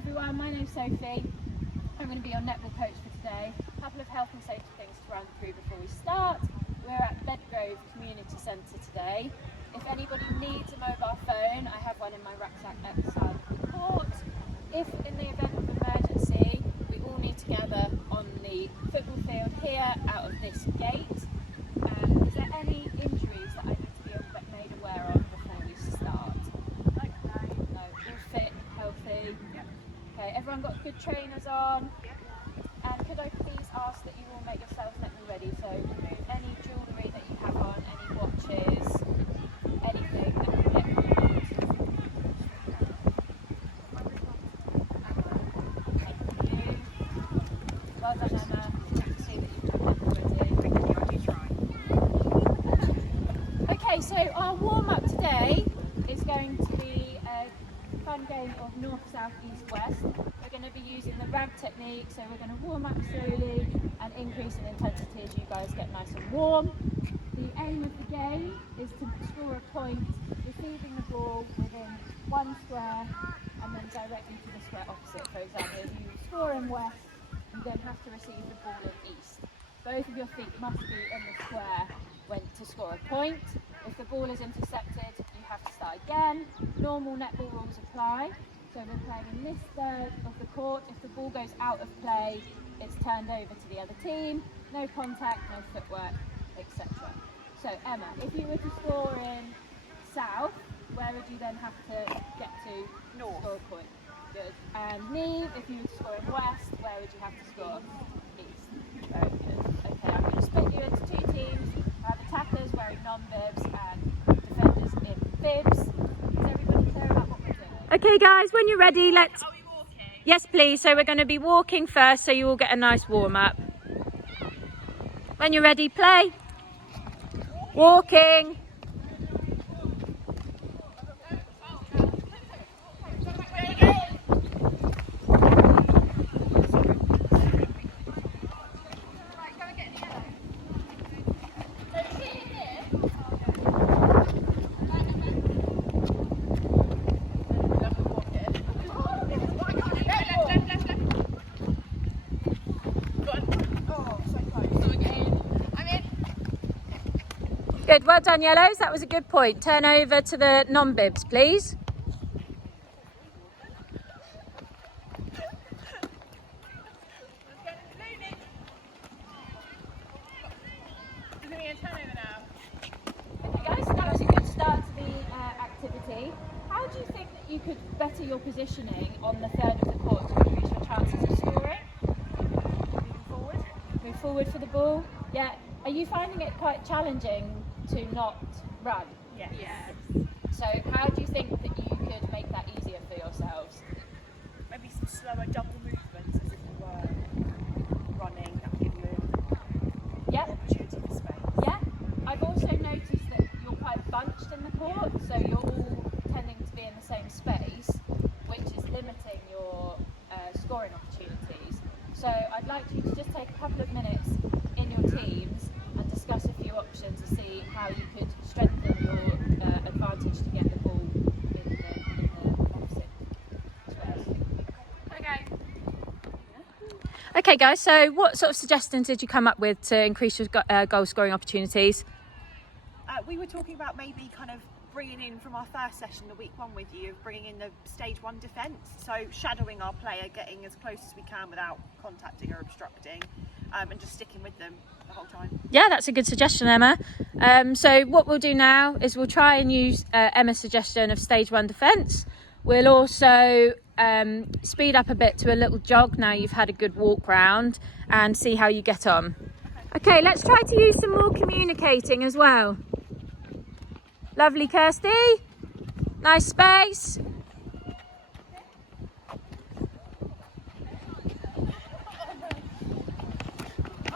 everyone, my name's Sophie. I'm going to be your netball coach for today. A couple of health and safety things to run through before we start. We're at Bedgrove Community Centre today. If anybody needs a mobile phone, I have one in my rucksack at the side of the court. If in the event of emergency, we all need to gather on the football field here out of this gate. Is there any injuries that I need to be made aware of before we start? No, all fit, healthy. Yep. Okay, everyone got good trainers on? Yep. And could I please ask that you all make yourselves netball ready? So remove any jewellery that you have on, any watches, anything that could get removed. Thank you. Well done, Emma. Good to see that you've done netball ready. Thank you, I do try. Okay, so our warm-up today is going to be a fun game of north, south, east, west. We're going to be using the ramp technique, so we're going to warm up slowly and increase in intensity as you guys get nice and warm. The aim of the game is to score a point, receiving the ball within one square and then directly to the square opposite. For example, if you score in west, you then have to receive the ball in east. Both of your feet must be in the square when to score a point. If the ball is intercepted, you have to start again. Normal netball rules apply. So we're playing in this third of the court. If the ball goes out of play, it's turned over to the other team. No contact, no footwork, etc. So Emma, if you were to score in south, where would you then have to get to North. Score a point? Good. And Neve, if you were to score in west, where would you have to score? East. Very good. Okay, I'm going to split you into two teams. I have attackers wearing non-bibs and defenders in bibs. Is everybody clear about what we're doing? Okay guys, when you're ready, let's... Are we walking? Yes please, so we're going to be walking first so you all get a nice warm up. When you're ready, play. Walking. Good, well done yellows, that was a good point. Turn over to the non-bibs please. Okay guys, that was a good start to the activity. How do you think that you could better your positioning on the third of the court to increase your chances of scoring? Moving forward. Move forward for the ball. Yeah. Are you finding it quite challenging to not run? Yes. So how do you think that you could make that easier for yourselves? Maybe some slower double movements as if you were running. That would give you Yeah. an opportunity for space. Yeah. I've also noticed that you're quite bunched in the court, so you're all tending to be in the same space, which is limiting your scoring opportunities. So I'd like you to just take a couple of minutes in your teams and discuss a few options to see how you could strengthen your advantage to get the ball in the opposite squares. Okay. Okay guys, so what sort of suggestions did you come up with to increase your goal scoring opportunities? We were talking about maybe kind of bringing in from our first session the week one with you, bringing in the stage one defence. So shadowing our player, getting as close as we can without contacting or obstructing, and just sticking with them the whole time. Yeah, that's a good suggestion, Emma. So what we'll do now is we'll try and use Emma's suggestion of stage one defence. We'll also speed up a bit to a little jog now you've had a good walk round and see how you get on. Okay, let's try to use some more communicating as well. Lovely, Kirsty. Nice space.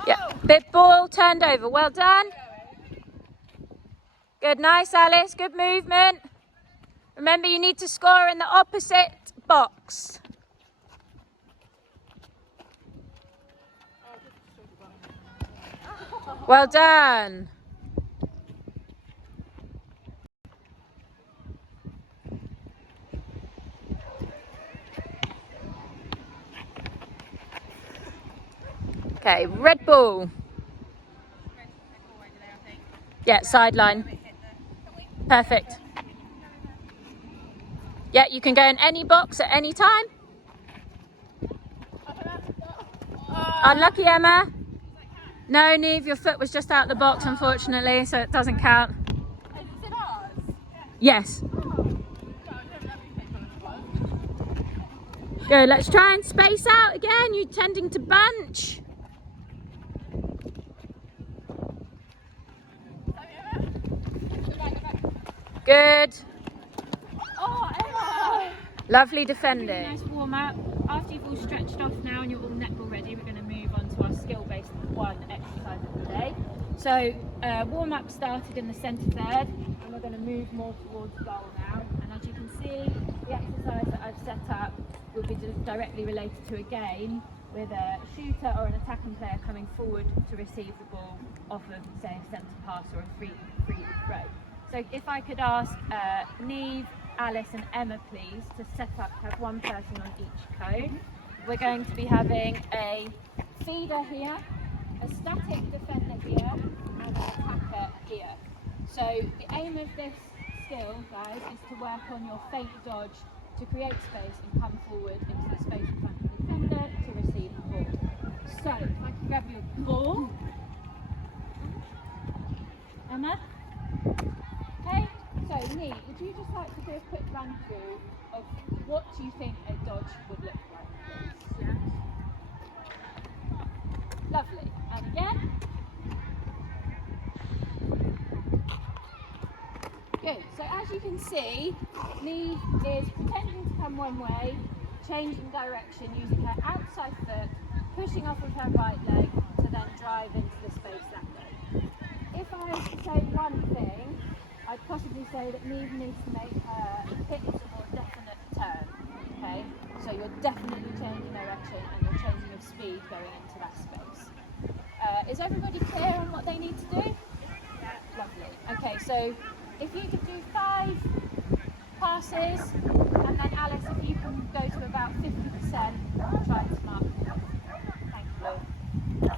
Yeah, bit ball turned over. Well done. Good, nice, Alice. Good movement. Remember, you need to score in the opposite box. Well done. Okay, red ball. Yeah, sideline. Perfect. Yeah, you can go in any box at any time. Unlucky, Emma. No, Neve, your foot was just out the box, unfortunately, so it doesn't count. Is it ours? Yes. Good, let's try and space out again. You're tending to bunch. Good. Oh, Emma! Lovely Really defending. nice warm up. After you've all stretched off now and you're all netball ready, we're going to move on to our skill-based one exercise of the day. So warm up started in the centre third, and we're going to move more towards goal now. And as you can see, the exercise that I've set up will be directly related to a game with a shooter or an attacking player coming forward to receive the ball off of, say, a centre pass or a free throw. So if I could ask Neve, Alice and Emma please to set up, have one person on each cone. We're going to be having a feeder here, a static defender here and an attacker here. So the aim of this skill, guys, is to work on your feint dodge to create space and come forward into the space in front of the defender to receive the ball. So if I can grab your ball. Emma? Okay, so Neve, would you just like to do a quick run through of what you think a dodge would look like, please? Yeah. Lovely. And again. Good. So as you can see, Neve is pretending to come one way, changing direction using her outside foot, pushing off with her right leg to then drive into the space that way. If I was to say one thing, I'd possibly say that Neve needs to make her hit a more definite turn. Okay, so you're definitely changing direction and you're changing of speed going into that space. Is everybody clear on what they need to do? Yeah. Lovely. Okay, so if you could do 5 passes, and then Alice, if you can go to about 50%, we'll try to mark it. Thank you.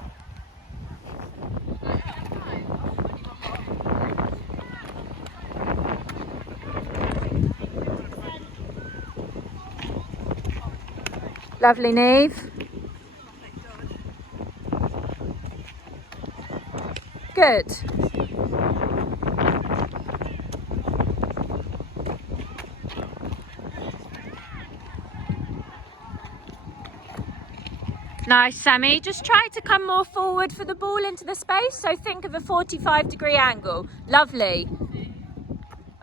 Lovely, Neve. Good. Nice, Sammy. Just try to come more forward for the ball into the space. So think of a 45-degree angle. Lovely.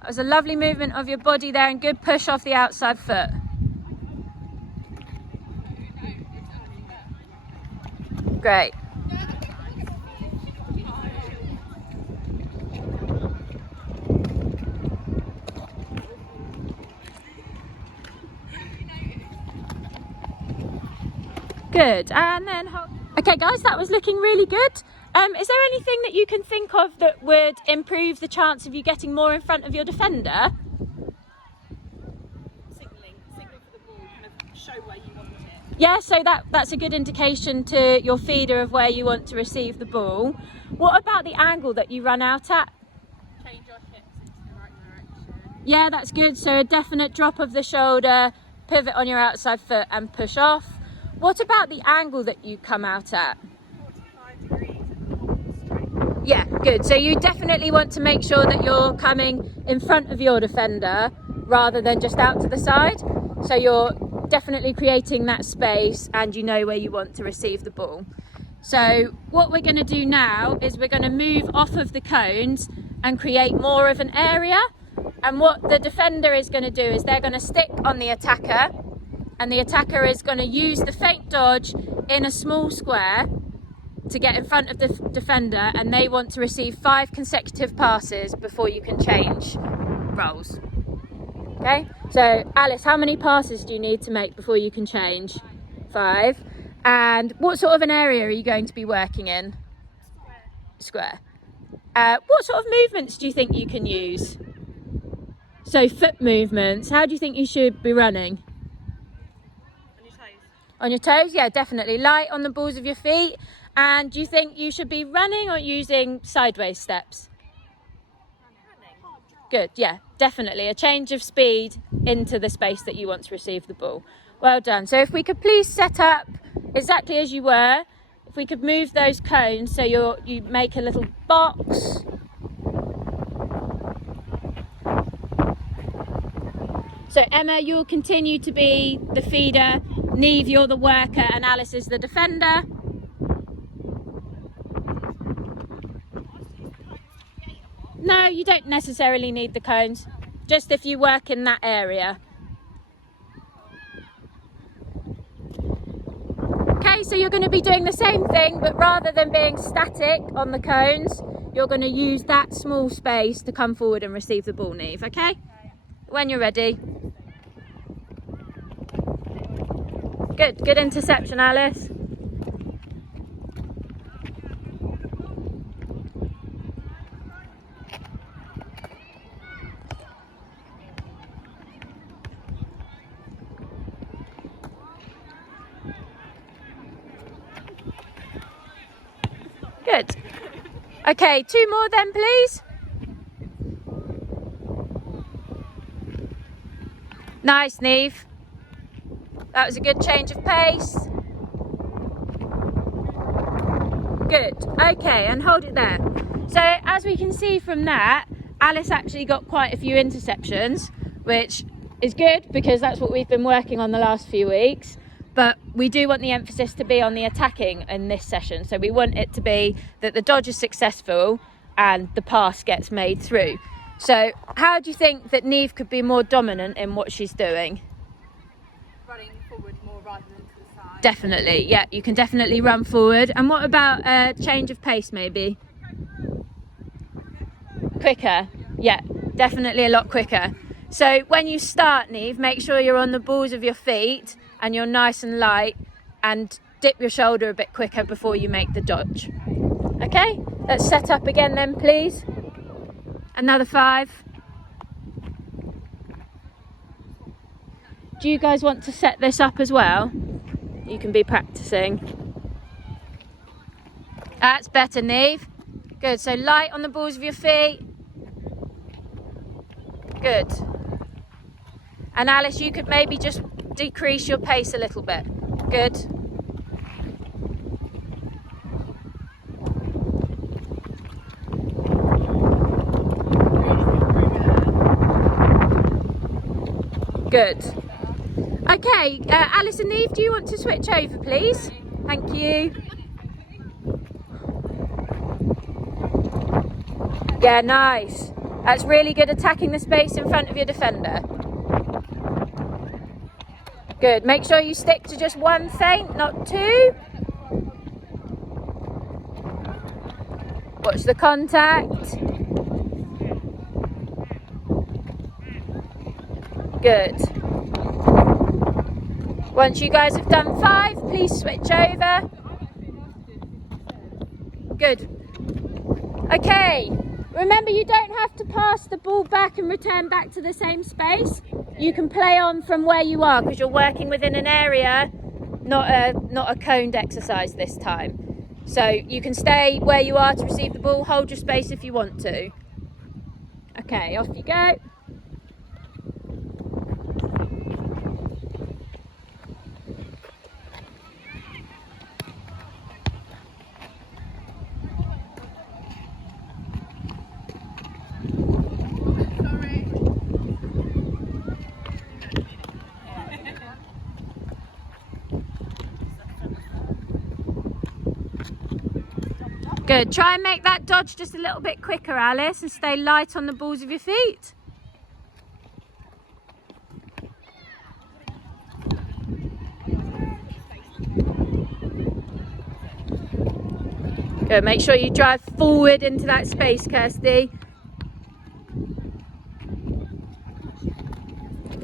That was a lovely movement of your body there and good push off the outside foot. Great. Good. And then, okay guys, that was looking really good. Is there anything that you can think of that would improve the chance of you getting more in front of your defender? Signalling for the ball, kind of show where you want it. Yeah, so that's a good indication to your feeder of where you want to receive the ball. What about the angle that you run out at? Change your hips into the right direction. Yeah, that's good. So a definite drop of the shoulder, pivot on your outside foot and push off. What about the angle that you come out at? 45 degrees and straight. Yeah, good. So you definitely want to make sure that you're coming in front of your defender rather than just out to the side. So you're definitely creating that space and you know where you want to receive the ball. So what we're going to do now is we're going to move off of the cones and create more of an area. And what the defender is going to do is they're going to stick on the attacker, and the attacker is going to use the feint dodge in a small square to get in front of the defender, and they want to receive 5 consecutive passes before you can change roles. Okay, so Alice, how many passes do you need to make before you can change? 5. And what sort of an area are you going to be working in? Square. What sort of movements do you think you can use? So foot movements, how do you think you should be running? On your toes. On your toes, yeah, definitely. Light on the balls of your feet. And do you think you should be running or using sideways steps? Good, yeah, definitely. A change of speed into the space that you want to receive the ball. Well done. So if we could please set up exactly as you were, if we could move those cones so you make a little box. So Emma, you'll continue to be the feeder, Neve, you're the worker, and Alice is the defender. No, you don't necessarily need the cones, just if you work in that area. Okay, so you're going to be doing the same thing, but rather than being static on the cones, you're going to use that small space to come forward and receive the ball, Neve, okay? When you're ready. Good interception, Alice. Good. Okay, 2 more then, please. Nice, Neve. That was a good change of pace. Good. Okay, and hold it there. So as we can see from that, Alice actually got quite a few interceptions, which is good because that's what we've been working on the last few weeks. But we do want the emphasis to be on the attacking in this session. So we want it to be that the dodge is successful and the pass gets made through. So how do you think that Neve could be more dominant in what she's doing? Running forward more rather than to the side. Definitely, yeah, you can definitely run forward. And what about a change of pace maybe? Quicker, yeah, definitely a lot quicker. So when you start, Neve, make sure you're on the balls of your feet and you're nice and light, and dip your shoulder a bit quicker before you make the dodge. Okay, let's set up again then, please. Another 5. Do you guys want to set this up as well? You can be practicing. That's better, Neve. Good, so light on the balls of your feet. Good. And Alice, you could maybe just decrease your pace a little bit. Good. Good. Okay, Alice and Neve, do you want to switch over, please? Thank you. Yeah, nice. That's really good attacking the space in front of your defender. Good. Make sure you stick to just 1 feint, not 2. Watch the contact. Good. Once you guys have done 5, please switch over. Good. Okay. Remember, you don't have to pass the ball back and return back to the same space. You can play on from where you are because you're working within an area, not a coned exercise this time. So you can stay where you are to receive the ball, hold your space if you want to. Okay, off you go. Good. Try and make that dodge just a little bit quicker, Alice, and stay light on the balls of your feet. Good. Make sure you drive forward into that space, Kirsty.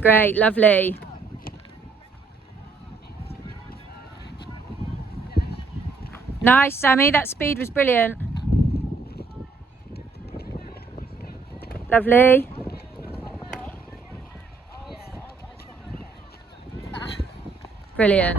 Great. Lovely. Nice, Sammy. That speed was brilliant. Lovely. Brilliant.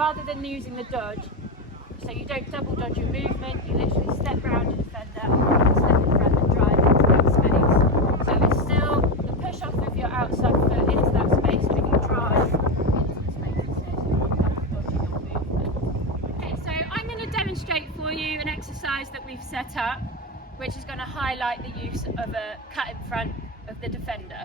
rather than using the dodge, so you don't double dodge your movement, you literally step round your defender, step in front and drive into that space. So it's still the push off of your outside foot into that space, but you drive into the space instead, so you're not double dodging your movement. Okay, so I'm going to demonstrate for you an exercise that we've set up, which is going to highlight the use of a cut in front of the defender.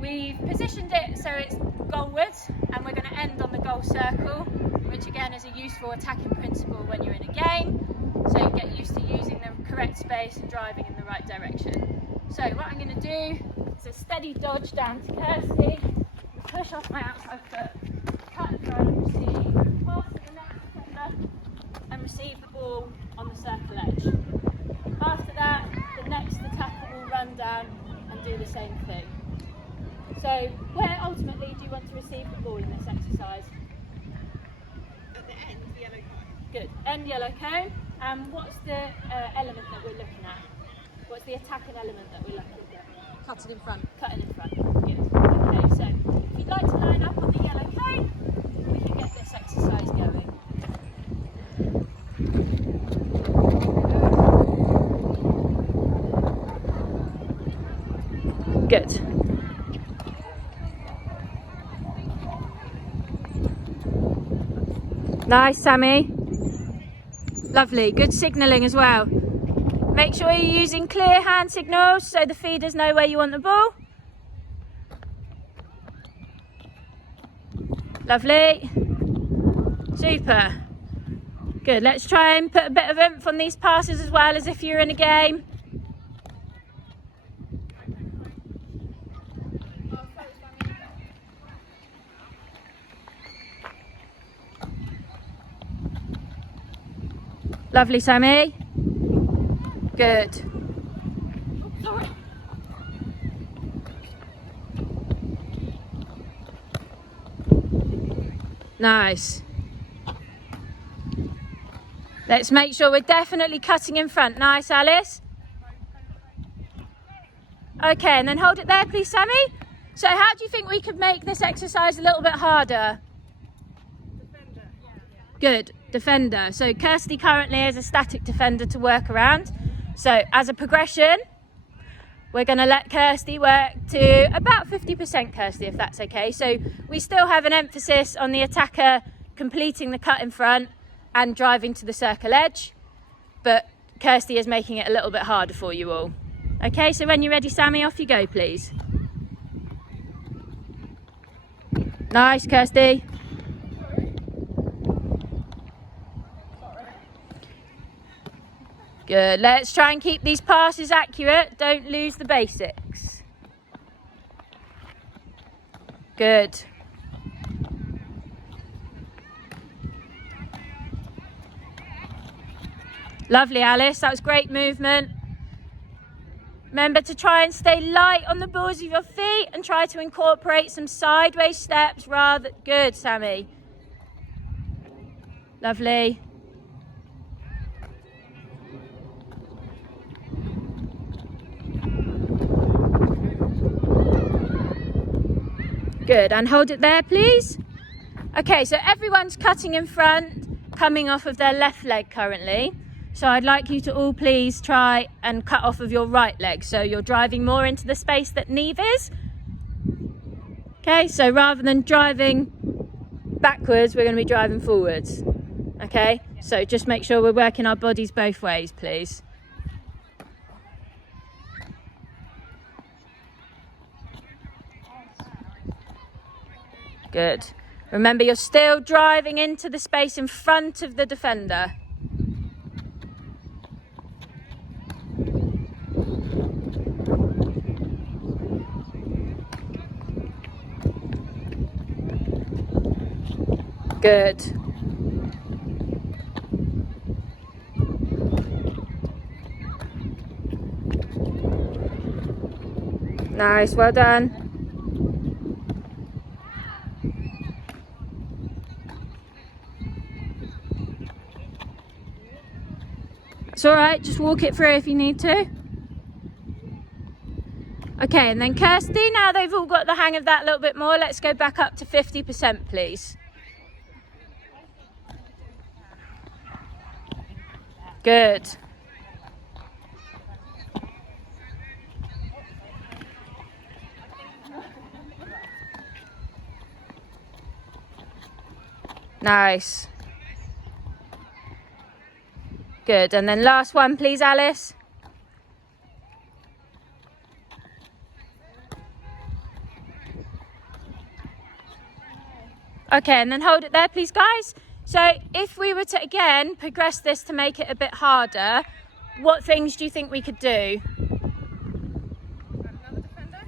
We've positioned it so it's goalwards, and we're going to end on the goal circle, which again is a useful attacking principle when you're in a game, so you get used to using the correct space and driving in the right direction. So what I'm going to do is a steady dodge down to Kirsty, push off my outside foot, cut in front, receive, pass to the next defender, and receive the ball on the circle edge. After that, the next attacker will run down and do the same thing. So where ultimately do you want to receive the ball in this exercise? At the end, the yellow cone. Good. End yellow cone. And what's the element that we're looking at? What's the attacking element that we're looking at? Cut it in front. Cutting in front. Good. Okay, so if you'd like to line up on the yellow cone, we can get this exercise going. Good. Nice, Sammy. Lovely. Good signalling as well. Make sure you're using clear hand signals so the feeders know where you want the ball. Lovely. Super. Good. Let's try and put a bit of oomph on these passes as well as if you're in a game. Lovely, Sammy. Good. Nice. Let's make sure we're definitely cutting in front. Nice, Alice. Okay, and then hold it there, please, Sammy. So how do you think we could make this exercise a little bit harder? Defender. Good, defender. So Kirsty currently is a static defender to work around. So as a progression, we're going to let Kirsty work to about 50%, Kirsty, if that's okay. So we still have an emphasis on the attacker completing the cut in front and driving to the circle edge, but Kirsty is making it a little bit harder for you all. Okay, so when you're ready, Sammy, off you go, please. Nice, Kirsty. Good. Let's try and keep these passes accurate. Don't lose the basics. Good. Lovely, Alice. That was great movement. Remember to try and stay light on the balls of your feet and try to incorporate some sideways steps rather. Good, Sammy. Lovely. Good, and hold it there, please. Okay, so everyone's cutting in front, coming off of their left leg currently. So I'd like you to all please try and cut off of your right leg. So you're driving more into the space that Neve is. Okay, so rather than driving backwards, we're going to be driving forwards. Okay, so just make sure we're working our bodies both ways, please. Good. Remember, you're still driving into the space in front of the defender. Good. Nice, well done. It's all right, just walk it through if you need to. Okay, and then Kirsty, now they've all got the hang of that a little bit more, let's go back up to 50%, please. Good. Nice. Good. And then last one, please, Alice. Okay, and then hold it there, please, guys. So if we were to, again, progress this to make it a bit harder, what things do you think we could do?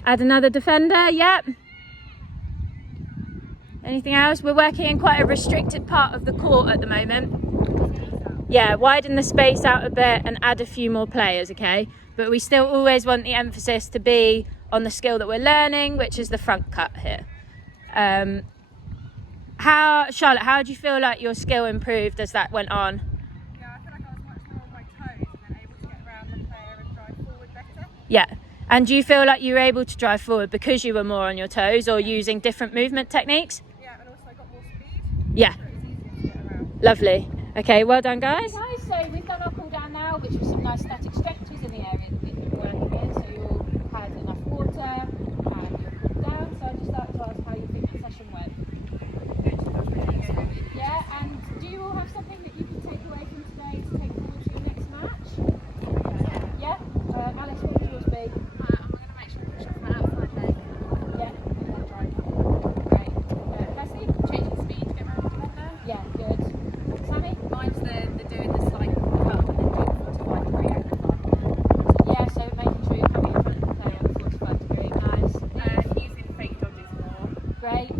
Add another defender, yep. Anything else? We're working in quite a restricted part of the court at the moment. Yeah, widen the space out a bit and add a few more players, okay? But we still always want the emphasis to be on the skill that we're learning, which is the front cut here. Charlotte, how do you feel like your skill improved as that went on? Yeah, I feel like I was much more on my toes and then able to get around the player and drive forward better. Yeah. And do you feel like you were able to drive forward because you were more on your toes or using different movement techniques? Yeah, and also I got more speed. Yeah. So it was easier to get around. Lovely. Okay, well done, guys. Guys, so we've done our cool down now, which was some nice static stretches in the area that we've been working in. So you all had enough water and you're cooled down. So I'd just like to ask how you think the session went. Yeah, and do you all have something that you can take away from today to take forward to your next match? Yeah? Alice, what would yours be? I'm going to make sure I push off my outside leg. Yeah. And then drive. Great. Kirsty? Changing speed to get around the defender. Yeah, good. Sammy? Mine's the doing the slight cut and then doing the 45-degree overcut. Yeah, so making sure you're coming in front of the player on the 45 degree. Nice. Using fake dodges more. Great.